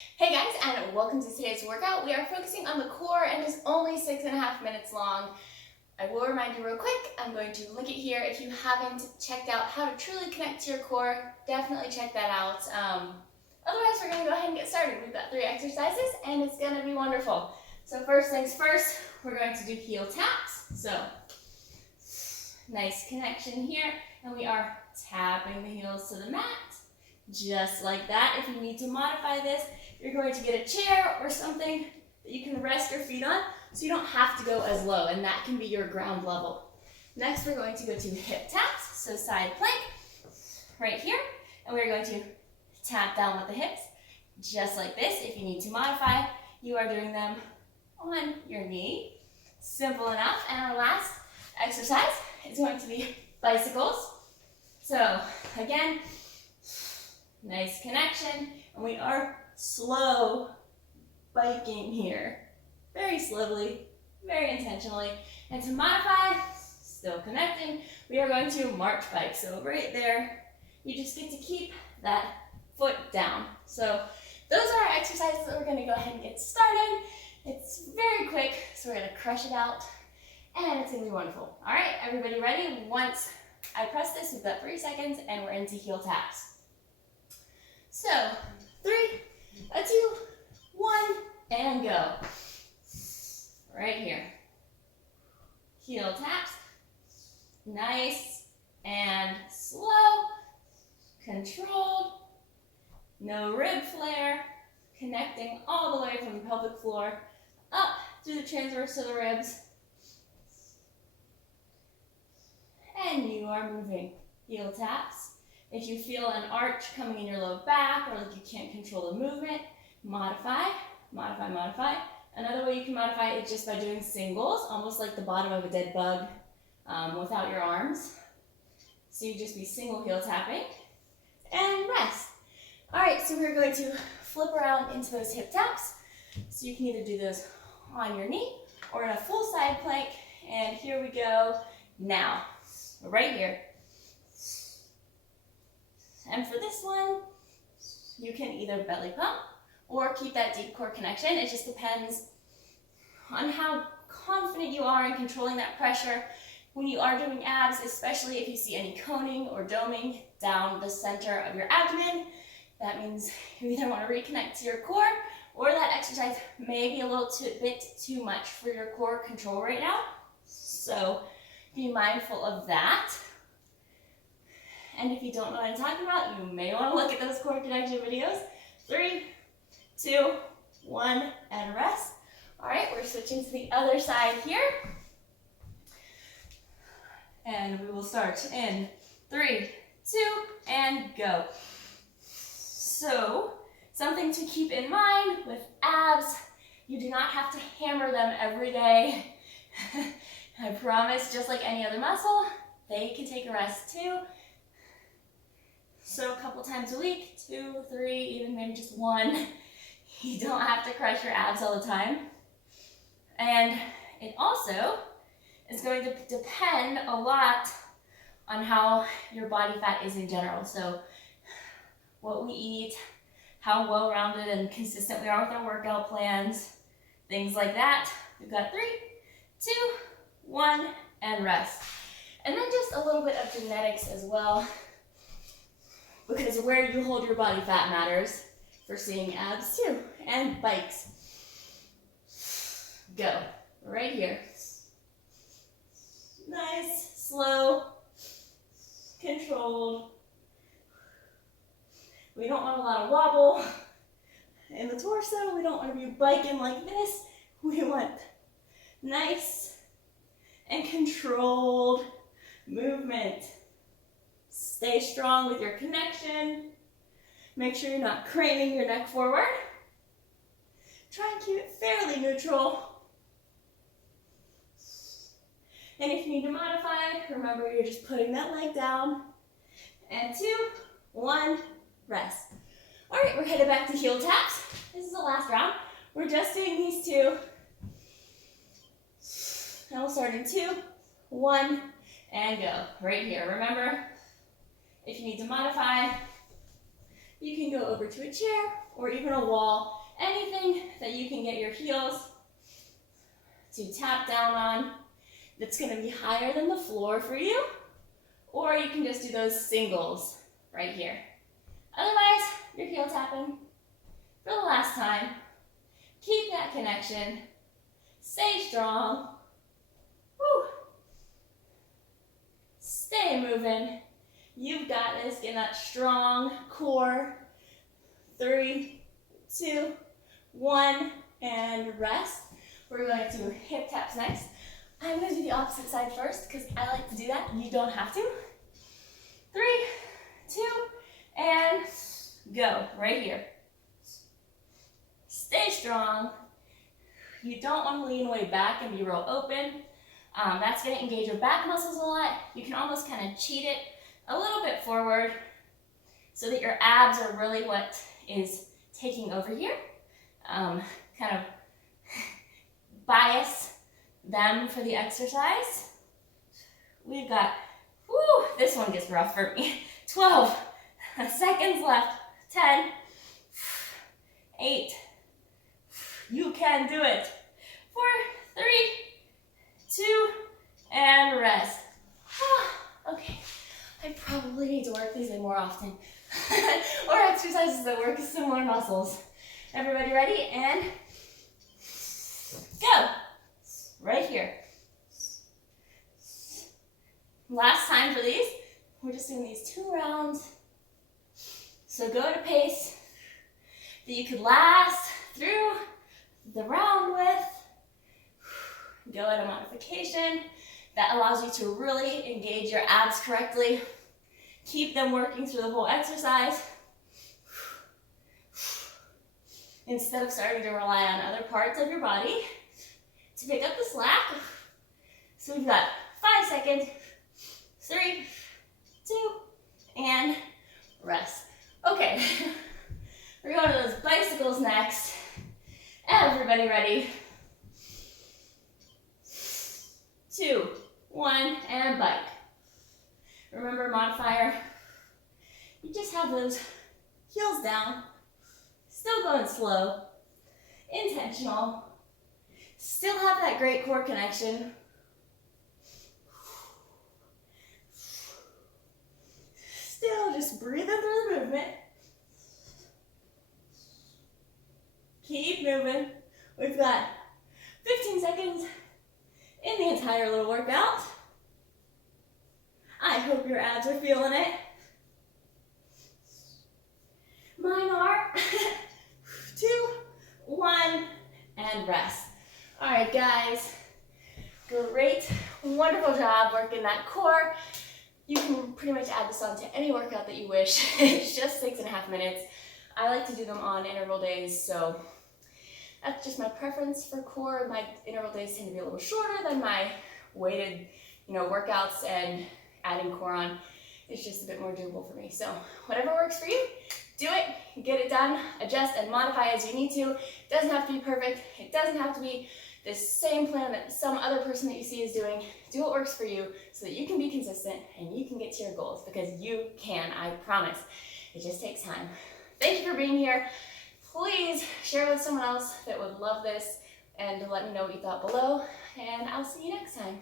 Hey guys, and welcome to today's workout. We are focusing on the core and is only 6.5 minutes long. I will remind you real quick, I'm going to link it here. If you haven't checked out how to truly connect to your core, definitely check that out. Otherwise, we're going to go ahead and get started. We've got 3 exercises and it's going to be wonderful. So first things first, we're going to do heel taps. So nice connection here, and we are tapping the heels to the mat. Just like that. If you need to modify this, you're going to get a chair or something that you can rest your feet on so you don't have to go as low, and that can be your ground level. Next, we're going to go to hip taps, so side plank right here, and we're going to tap down with the hips just like this. If you need to modify, you are doing them on your knee. Simple enough. And our last exercise is going to be bicycles. So again, nice connection, and we are slow biking here. Very slowly, very intentionally. And to modify, still connecting, we are going to march bike. So right there, you just get to keep that foot down. So those are our exercises that we're going to go ahead and get started. It's very quick, so we're going to crush it out, and it's going to be wonderful. All right, everybody ready? Once I press this, we've got 3 seconds, and we're into heel taps. So, 3, 2, 1, and go. Right here. Heel taps. Nice and slow. Controlled. No rib flare. Connecting all the way from the pelvic floor up through the transverse of the ribs. And you are moving. Heel taps. If you feel an arch coming in your low back, or like you can't control the movement, modify, modify, modify. Another way you can modify is just by doing singles, almost like the bottom of a dead bug without your arms. So you just be single heel tapping and rest. All right, so we're going to flip around into those hip taps. So you can either do those on your knee or in a full side plank. And here we go now. We're right here. And for this one, you can either belly pump or keep that deep core connection. It just depends on how confident you are in controlling that pressure when you are doing abs, especially if you see any coning or doming down the center of your abdomen. That means you either want to reconnect to your core, or that exercise may be a little bit too much for your core control right now. So be mindful of that. And if you don't know what I'm talking about, you may want to look at those core connection videos. 3, 2, 1, and rest. All right, we're switching to the other side here. And we will start in 3, 2, and go. So, something to keep in mind with abs, you do not have to hammer them every day. I promise, just like any other muscle, they can take a rest too. So a couple times a week, 2, 3, even maybe just 1. You don't have to crush your abs all the time. And it also is going to depend a lot on how your body fat is in general. So what we eat, how well-rounded and consistent we are with our workout plans, things like that. We've got 3, 2, 1, and rest. And then just a little bit of genetics as well, because where you hold your body fat matters for seeing abs too. And bikes. Go. Right here. Nice, slow, controlled. We don't want a lot of wobble in the torso. We don't want to be biking like this. We want nice and controlled movement. Stay strong with your connection. Make sure you're not craning your neck forward. Try and keep it fairly neutral. And if you need to modify, remember you're just putting that leg down. And 2, 1, rest. All right, we're headed back to heel taps. This is the last round. We're just doing these 2. Now we'll start in 2, 1, and go. Right here. Remember, if you need to modify, you can go over to a chair or even a wall, anything that you can get your heels to tap down on that's going to be higher than the floor for you, or you can just do those singles right here. Otherwise, your heel tapping for the last time. Keep that connection. Stay strong. Woo. Stay moving. You've got this. Get that strong core. 3, 2, 1, and rest. We're going to do hip taps next. I'm going to do the opposite side first because I like to do that. You don't have to. 3, 2, and go. Right here. Stay strong. You don't want to lean way back and be real open. That's going to engage your back muscles a lot. You can almost kind of cheat it a little bit forward so that your abs are really what is taking over here. Kind of bias them for the exercise. We've got, whoo, this one gets rough for me. 12 seconds left. 10, 8, you can do it. 4, 3, 2, and rest. Okay, I probably need to work these in more often. Or exercises that work similar muscles. Everybody ready? And go. Right here. Last time for these. We're just doing these 2 rounds. So go at a pace that you could last through the round with. Go at a modification that allows you to really engage your abs correctly. Keep them working through the whole exercise instead of starting to rely on other parts of your body to pick up the slack. So we've got 5 seconds, 3, 2, and rest. Okay, we're going to those bicycles next. Everybody ready? 2, 1, and bike. Remember modifier, you just have those heels down, still going slow, intentional, still have that great core connection. Still just breathing through the movement. Keep moving. We've got 15 seconds in the entire little workout. I hope your abs are feeling it. Mine are. 2, 1, and rest. All right, guys. Great, wonderful job working that core. You can pretty much add this on to any workout that you wish. It's just 6.5 minutes. I like to do them on interval days, so that's just my preference for core. My interval days tend to be a little shorter than my weighted, workouts, and adding core on is just a bit more doable for me. So whatever works for you, do it, get it done, adjust and modify as you need to. It doesn't have to be perfect. It doesn't have to be the same plan that some other person that you see is doing. Do what works for you so that you can be consistent and you can get to your goals, because you can, I promise. It just takes time. Thank you for being here. Please share with someone else that would love this and let me know what you thought below, and I'll see you next time.